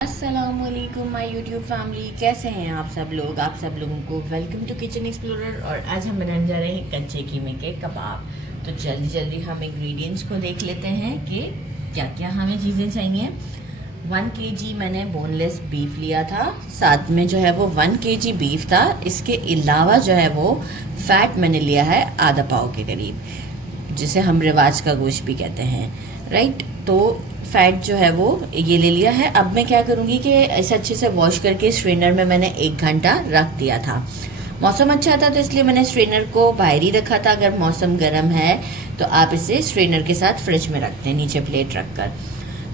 अस्सलामुअलैकुम my YouTube family, कैसे हैं आप सब लोग। आप सब लोगों को वेलकम टू किचन एक्सप्लोरर। और आज हम बनाने जा रहे हैं कच्चे कीमे के कबाब। तो जल्दी जल्दी हम इंग्रेडिएंट्स को देख लेते हैं कि क्या क्या हमें चीज़ें चाहिए। 1 kg मैंने बोनलेस बीफ लिया था, साथ में जो है वो 1 kg बीफ था। इसके अलावा जो है वो फैट मैंने लिया है आधा पाव के करीब, जिसे हम रिवाज का गोश्त भी कहते हैं, राइट। तो फैट जो है वो ये ले लिया है। अब मैं क्या करूँगी कि ऐसे अच्छे से वॉश करके स्ट्रेनर में मैंने 1 घंटा रख दिया था। मौसम अच्छा था तो इसलिए मैंने स्ट्रेनर को बाहर ही रखा था। अगर मौसम गर्म है तो आप इसे स्ट्रेनर के साथ फ्रिज में रखते हैं, नीचे प्लेट रख कर।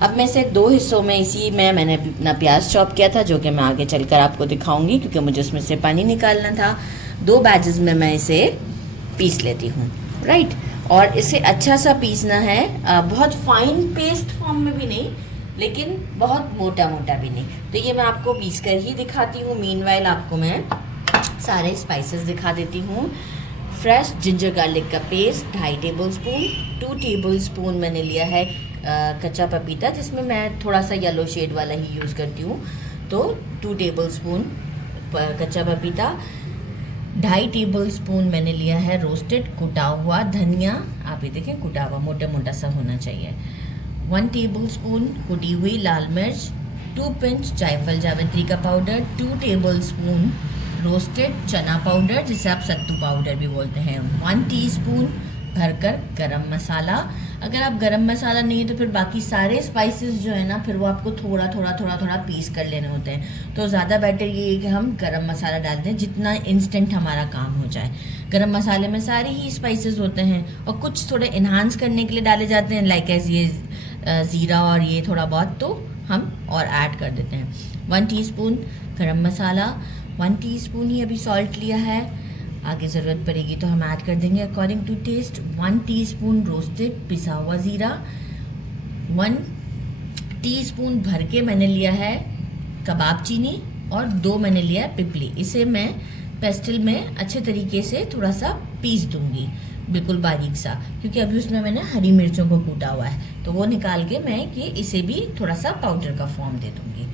अब मैं इसे 2 हिस्सों में इसी में मैंने अपना प्याज चॉप किया था, जो कि मैं आगे चलकर आपको दिखाऊंगी क्योंकि मुझे उसमें से पानी निकालना था। 2 बैचेस में मैं इसे पीस लेती हूँ, राइट। और इसे अच्छा सा पीसना है, बहुत फाइन पेस्ट फॉर्म में भी नहीं, लेकिन बहुत मोटा मोटा भी नहीं। तो ये मैं आपको पीस कर ही दिखाती हूँ। मीनवाइल आपको मैं सारे स्पाइसेस दिखा देती हूँ। फ्रेश जिंजर गार्लिक का paste 2.5 table spoon. 2 table spoon मैंने लिया है कच्चा पपीता, जिसमें मैं थोड़ा सा येलो शेड वाला ही यूज़ करती हूँ। तो 2 टेबल स्पून कच्चा पपीता। 2.5 टेबल स्पून मैंने लिया है रोस्टेड कुटा हुआ धनिया। आप ये देखें, कुटा हुआ मोटा मोटा सा होना चाहिए। 1 टेबल स्पून कुटी हुई लाल मिर्च। 2 पिंच जायफल जावित्री का पाउडर। 2 टेबल स्पून रोस्टेड चना पाउडर, जिसे आप सत्तू पाउडर भी बोलते हैं। 1 टीस्पून भरकर गरम मसाला। अगर आप गरम मसाला नहीं है तो फिर बाकी सारे स्पाइसेस जो है ना, फिर वो आपको थोड़ा थोड़ा पीस कर लेने होते हैं। तो ज़्यादा बेटर ये है कि हम गरम मसाला डाल दें, जितना इंस्टेंट हमारा काम हो जाए। गरम मसाले में सारे ही स्पाइसेस होते हैं और कुछ थोड़े इन्हांस करने के लिए डाले जाते हैं, लाइक एज ये ज़ीरा और ये थोड़ा बहुत, तो हम और ऐड कर देते हैं। 1 टीस्पून गरम मसाला। 1 टीस्पून ही अभी सॉल्ट लिया है, आगे ज़रूरत पड़ेगी तो हम ऐड कर देंगे according to taste. 1 teaspoon roasted पिसा हुआ ज़ीरा। 1 टीस्पून भर के मैंने लिया है कबाब चीनी। और 2 मैंने लिया है पिपली। इसे मैं पेस्टल में अच्छे तरीके से थोड़ा सा पीस दूंगी, बिल्कुल बारीक सा, क्योंकि अभी उसमें मैंने हरी मिर्चों को कूटा हुआ है। तो वो निकाल के मैं ये इसे भी थोड़ा सा पाउडर का फॉर्म दे दूंगी।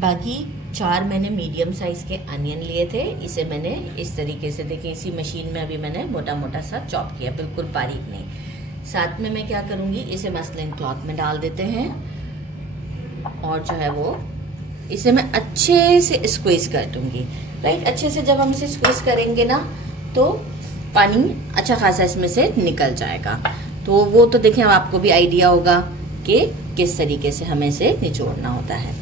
बाकी 4 मैंने मीडियम साइज़ के अनियन लिए थे। इसे मैंने इस तरीके से, देखिए इसी मशीन में अभी मैंने मोटा मोटा सा चॉप किया, बिल्कुल बारीक नहीं। साथ में मैं क्या करूँगी, इसे मसलिन क्लॉथ में डाल देते हैं और जो है वो इसे मैं अच्छे से स्क्वीज कर दूँगी, राइट। अच्छे से जब हम इसे स्क्वीज करेंगे ना, तो पानी अच्छा खासा इसमें से निकल जाएगा। तो वो तो देखें, अब आपको भी आइडिया होगा कि किस तरीके से हमें इसे निचोड़ना होता है।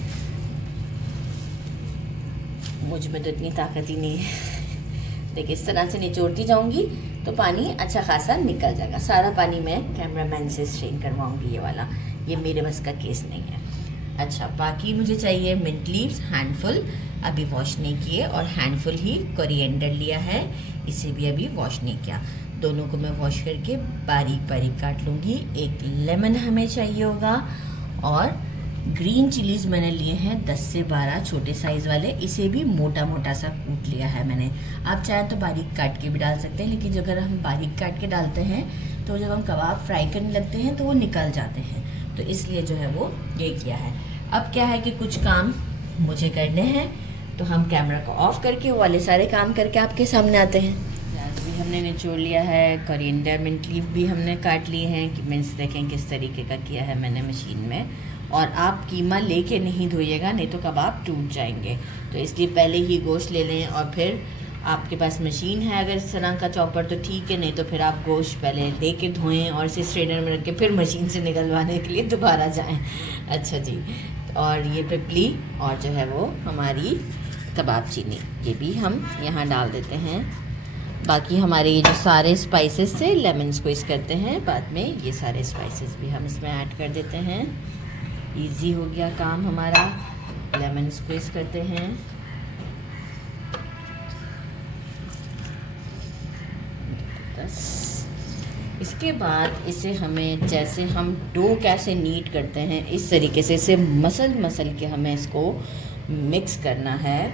मुझ में तो इतनी ताकत ही नहीं है। देखिए इस तरह से निचोड़ती जाऊंगी तो पानी अच्छा खासा निकल जाएगा। सारा पानी मैं कैमरामैन से स्ट्रेन करवाऊंगी, ये वाला, ये मेरे बस का केस नहीं है। अच्छा, बाकी मुझे चाहिए मिंट लीव्स हैंडफुल, अभी वॉश नहीं किए, और हैंडफुल ही कोरिएंडर लिया है, इसे भी अभी वॉश नहीं किया। दोनों को मैं वॉश करके बारीक बारीक काट लूँगी। 1 लेमन हमें चाहिए होगा। और ग्रीन चिलीज़ मैंने लिए हैं 10 से 12 छोटे साइज़ वाले, इसे भी मोटा मोटा सा कूट लिया है मैंने। आप चाहें तो बारीक काट के भी डाल सकते हैं, लेकिन अगर हम बारीक काट के डालते हैं तो जब हम कबाब फ्राई करने लगते हैं तो वो निकल जाते हैं, तो इसलिए जो है वो ये किया है। अब क्या है कि कुछ काम मुझे करने हैं, तो हम कैमरा को ऑफ करके वो वाले सारे काम करके आपके सामने आते हैं। प्याज भी हमने निचोड़ लिया है, कोरिएंडर मिंट लीफ भी हमने काट लिए हैं, कि मीन्स देखें किस तरीके का किया है मैंने मशीन में। और आप कीमा लेके नहीं धोइएगा, नहीं तो कबाब टूट जाएंगे। तो इसलिए पहले ही गोश्त ले लें, और फिर आपके पास मशीन है अगर इस तरह का चॉपर तो ठीक है, नहीं तो फिर आप गोश्त पहले लेके धोएं और इसे स्ट्रेनर में रख के फिर मशीन से निकलवाने के लिए दोबारा जाएं। अच्छा जी, और ये पिपली और जो है वो हमारी कबाब चीनी, ये भी हम यहाँ डाल देते हैं। बाकी हमारे ये जो सारे स्पाइसेस थे, लेमन स्क्वीज़ करते हैं बाद में, ये सारे स्पाइसेस भी हम इसमें ऐड कर देते हैं। इजी हो गया काम हमारा। लेमन स्क्वीज़ करते हैं। बस इसके बाद इसे हमें, जैसे हम डो कैसे नीट करते हैं, इस तरीके से इसे मसल के हमें इसको मिक्स करना है,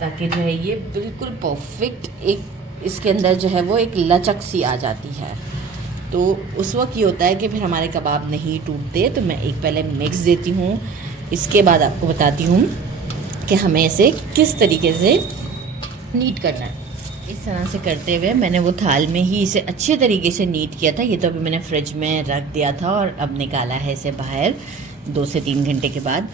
ताकि जो है ये बिल्कुल परफेक्ट एक इसके अंदर जो है वो एक लचक सी आ जाती है। तो उस वक्त ये होता है कि फिर हमारे कबाब नहीं टूटते। तो मैं एक पहले मिक्स देती हूँ इसके बाद आपको बताती हूँ कि हमें इसे किस तरीके से नीट करना है। इस तरह से करते हुए मैंने वो थाल में ही इसे अच्छे तरीके से नीट किया था। ये तो अभी मैंने फ्रिज में रख दिया था और अब निकाला है इसे बाहर 2 से 3 घंटे के बाद।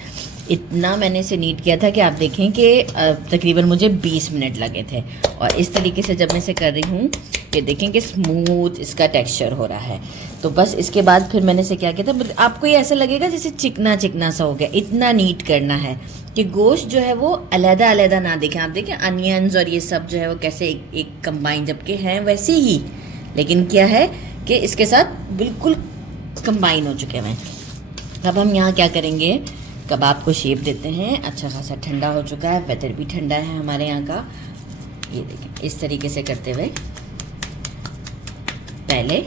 इतना मैंने इसे नीट किया था कि आप देखें कि तकरीबन मुझे 20 मिनट लगे थे। और इस तरीके से जब मैं इसे कर रही हूँ कि देखें कि स्मूथ इसका टेक्सचर हो रहा है। तो बस इसके बाद फिर मैंने इसे क्या किया था, आपको ये ऐसा लगेगा जैसे चिकना चिकना सा हो गया। इतना नीट करना है कि गोश्त जो है वो अलग अलग ना दिखे। आप देखें अनियंस और ये सब जो है वो कैसे एक कंबाइन जबकि हैं वैसे ही, लेकिन क्या है कि इसके साथ बिल्कुल कंबाइन हो चुके हैं। अब हम यहाँ क्या करेंगे, कबाब को शेप देते हैं। अच्छा खासा ठंडा हो चुका है, वेदर भी ठंडा है हमारे यहाँ का। ये देखें इस तरीके से करते हुए पहले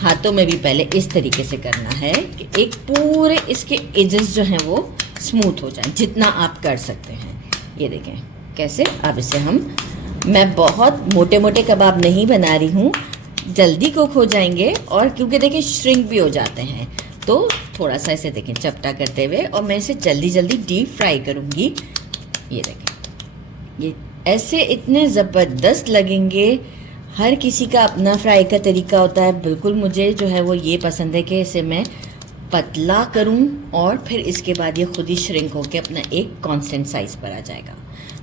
हाथों में भी पहले इस तरीके से करना है कि एक पूरे इसके एजेस जो हैं वो स्मूथ हो जाएं, जितना आप कर सकते हैं। ये देखें कैसे। अब इसे मैं बहुत मोटे मोटे कबाब नहीं बना रही हूँ, जल्दी कुक हो जाएंगे और क्योंकि देखें श्रिंक भी हो जाते हैं, तो थोड़ा सा इसे देखें चपटा करते हुए और मैं इसे जल्दी जल्दी डीप फ्राई करूँगी। ये देखें ये ऐसे इतने ज़बरदस्त लगेंगे। हर किसी का अपना फ्राई का तरीका होता है। बिल्कुल मुझे जो है वो ये पसंद है कि इसे मैं पतला करूं और फिर इसके बाद ये खुद ही श्रिंक होकर अपना एक कांस्टेंट साइज़ पर आ जाएगा।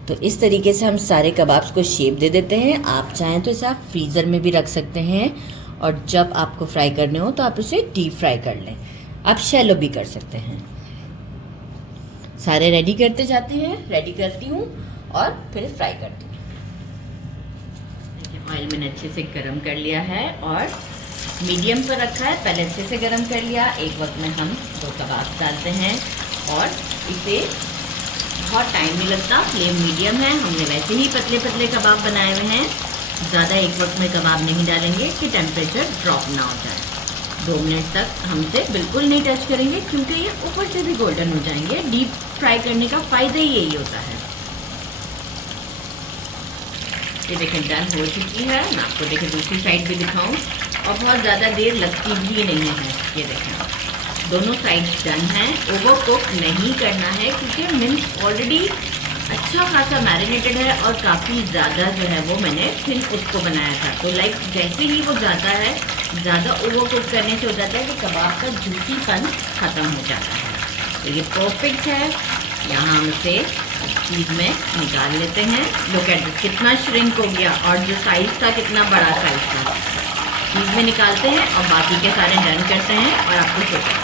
तो इस तरीके से हम सारे कबाब्स को शेप दे देते हैं। आप चाहें तो इसे आप फ्रीज़र में भी रख सकते हैं और जब आपको फ्राई करने हो तो आप इसे डीप फ्राई कर लें। आप शैलो भी कर सकते हैं। सारे रेडी करते जाते हैं, रेडी करती हूँ और फिर फ्राई करती हूँ। ऑयल मैंने अच्छे से गरम कर लिया है और मीडियम पर रखा है। पहले अच्छे से गरम कर लिया। एक वक्त में हम 2 कबाब डालते हैं और इसे बहुत टाइम नहीं लगता। फ्लेम मीडियम है। हमने वैसे ही पतले पतले कबाब बनाए हुए हैं। ज़्यादा एक वक्त में कबाब नहीं डालेंगे कि टेम्परेचर ड्रॉप ना हो जाए। 2 मिनट तक हम इसे बिल्कुल नहीं टच करेंगे क्योंकि ये ऊपर से भी गोल्डन हो जाएंगे। डीप फ्राई करने का फ़ायदा ही यही होता है। ये देखें डन हो चुकी है। मैं आपको देखें दूसरी साइड भी दिखाऊं और बहुत ज़्यादा देर लगती भी नहीं है। ये देखें दोनों साइड डन हैं। ओवर कुक नहीं करना है क्योंकि मिन्स ऑलरेडी अच्छा खासा मैरिनेटेड है और काफ़ी ज़्यादा जो है वो मैंने फिर उसको बनाया था। तो लाइक जैसे ही वो जाता है, ज़्यादा ओवर कुक करने से हो जाता है कि कबाब का जूसीपन ख़त्म हो जाता है। तो ये परफेक्ट है। यहाँ हम इसे चीज़ में निकाल लेते हैं। लुक एट दिस, कितना श्रिंक हो गया और जो साइज़ था कितना बड़ा साइज़ था। चीज़ में निकालते हैं और बाकी के सारे डन करते हैं और आपको शो करते हैं।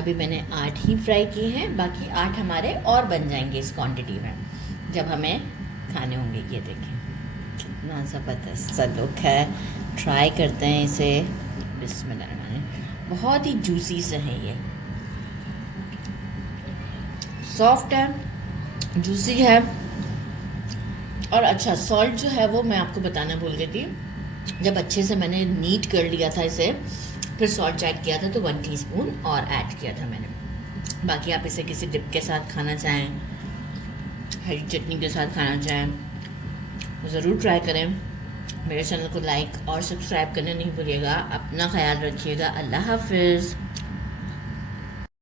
अभी मैंने 8 ही फ्राई किए हैं, बाकी 8 हमारे और बन जाएंगे इस क्वांटिटी में जब हमें खाने होंगे। ये देखें कितना ज़बरदस्त सा लुक है। ट्राई करते हैं इसे। बिस्मिल्लाह। बहुत ही जूसी से है, ये सॉफ्ट है, जूसी है और अच्छा सॉल्ट जो है वो मैं आपको बताना भूल गई थी। जब अच्छे से मैंने नीट कर लिया था इसे, फिर सॉल्ट ऐड किया था तो 1 टीस्पून और ऐड किया था मैंने। बाकी आप इसे किसी डिप के साथ खाना चाहें, हरी चटनी के साथ खाना चाहें तो ज़रूर ट्राई करें। मेरे चैनल को लाइक और सब्सक्राइब करना नहीं भूलिएगा। अपना ख्याल रखिएगा। अल्लाह हाफिज़।